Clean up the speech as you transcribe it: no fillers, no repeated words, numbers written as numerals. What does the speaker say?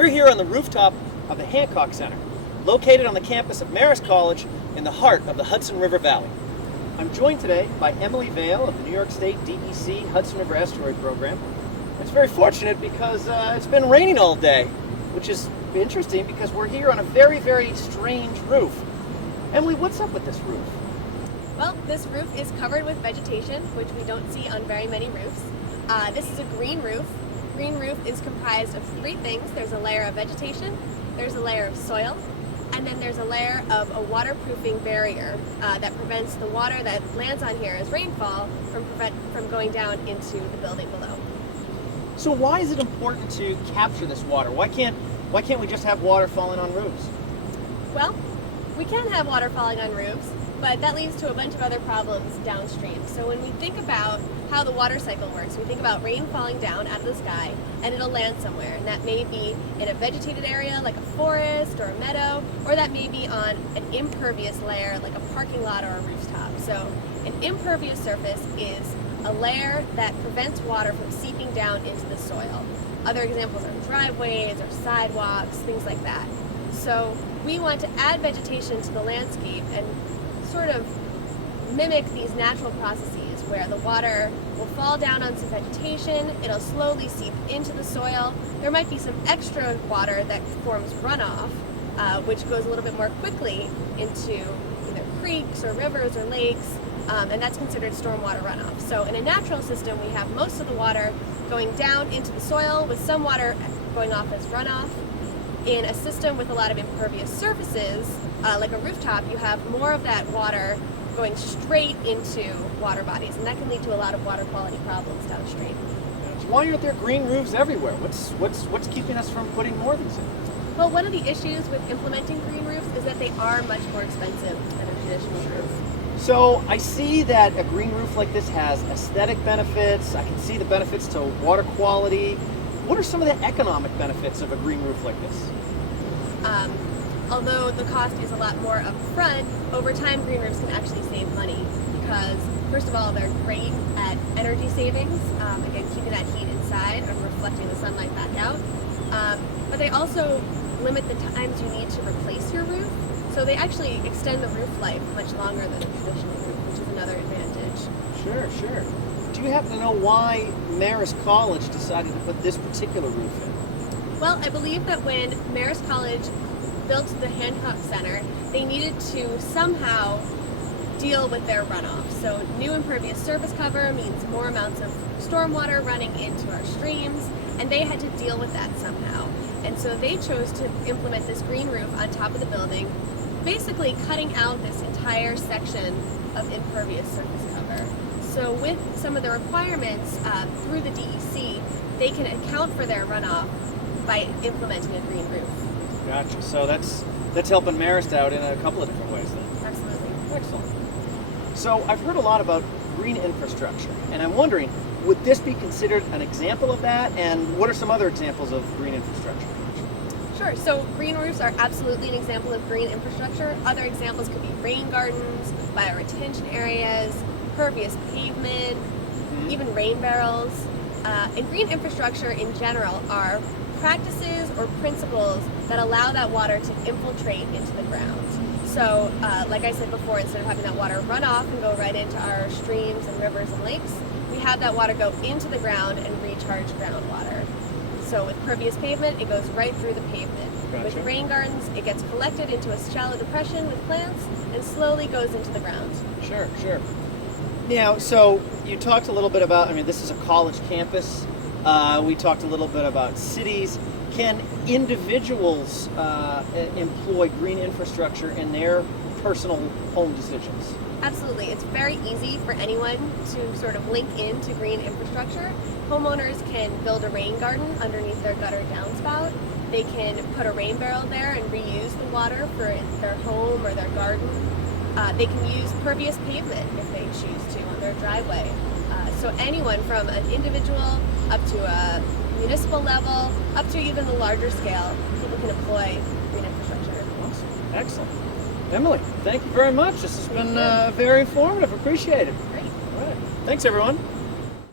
We're here on the rooftop of the Hancock Center, located on the campus of Marist College in the heart of the Hudson River Valley. I'm joined today by Emily Vale of the New York State DEC Hudson River Estuary Program. It's very fortunate because it's been raining all day, which is interesting because we're here on a very, very strange roof. Emily, what's up with this roof? Well, this roof is covered with vegetation, which we don't see on very many roofs. This is a green roof. Green roof is comprised of three things. There's a layer of vegetation, there's a layer of soil, and then there's a layer of a waterproofing barrier that prevents the water that lands on here as rainfall from going down into the building below. So why is it important to capture this water? Why can't we just have water falling on roofs? Well, we can have water falling on roofs, but that leads to a bunch of other problems downstream. So when we think about how the water cycle works, we think about rain falling down out of the sky and it'll land somewhere. And that may be in a vegetated area like a forest or a meadow, or that may be on an impervious layer like a parking lot or a rooftop. So an impervious surface is a layer that prevents water from seeping down into the soil. Other examples are driveways or sidewalks, things like that. So we want to add vegetation to the landscape and sort of mimic these natural processes where the water will fall down on some vegetation, it'll slowly seep into the soil. There might be some extra water that forms runoff, which goes a little bit more quickly into either creeks or rivers or lakes, and that's considered stormwater runoff. So in a natural system, we have most of the water going down into the soil with some water going off as runoff. In a system with a lot of impervious surfaces, like a rooftop, you have more of that water going straight into water bodies, and that can lead to a lot of water quality problems downstream. So why aren't there green roofs everywhere? What's keeping us from putting more of these in? Well, one of the issues with implementing green roofs is that they are much more expensive than a traditional roof. So I see that a green roof like this has aesthetic benefits. I can see the benefits to water quality. What are some of the economic benefits of a green roof like this? Although the cost is a lot more upfront, over time green roofs can actually save money because, first of all, they're great at energy savings, again, keeping that heat inside and reflecting the sunlight back out. But they also limit the times you need to replace your roof, so they actually extend the roof life much longer than a traditional roof, which is another advantage. Sure. Do you happen to know why Marist College decided to put this particular roof in? Well, I believe that when Marist College built the Hancock Center, they needed to somehow deal with their runoff. So new impervious surface cover means more amounts of stormwater running into our streams, and they had to deal with that somehow. And so they chose to implement this green roof on top of the building, basically cutting out this entire section of impervious surface cover. So with some of the requirements through the DEC, they can account for their runoff by implementing a green roof. Gotcha. So that's helping Marist out in a couple of different ways then. Absolutely. Excellent. So I've heard a lot about green infrastructure, and I'm wondering, would this be considered an example of that? And what are some other examples of green infrastructure? Sure. So green roofs are absolutely an example of green infrastructure. Other examples could be rain gardens, bioretention areas, pervious pavement, even rain barrels. And green infrastructure in general are practices or principles that allow that water to infiltrate into the ground. So, like I said before, instead of having that water run off and go right into our streams and rivers and lakes, we have that water go into the ground and recharge groundwater. So with pervious pavement, it goes right through the pavement. Gotcha. With rain gardens, it gets collected into a shallow depression with plants and slowly goes into the ground. Sure. Now, so you talked a little bit about, this is a college campus. We talked a little bit about cities. Can individuals employ green infrastructure in their personal home decisions? Absolutely. It's very easy for anyone to sort of link into green infrastructure. Homeowners can build a rain garden underneath their gutter downspout. They can put a rain barrel there and reuse the water for their home or their garden. They can use pervious pavement if they choose to on their driveway. So anyone from an individual up to a municipal level, up to even the larger scale, people can employ green infrastructure. Awesome. Excellent. Emily, thank you very much. This has been very informative. Appreciate it. Great. All right. Thanks, everyone.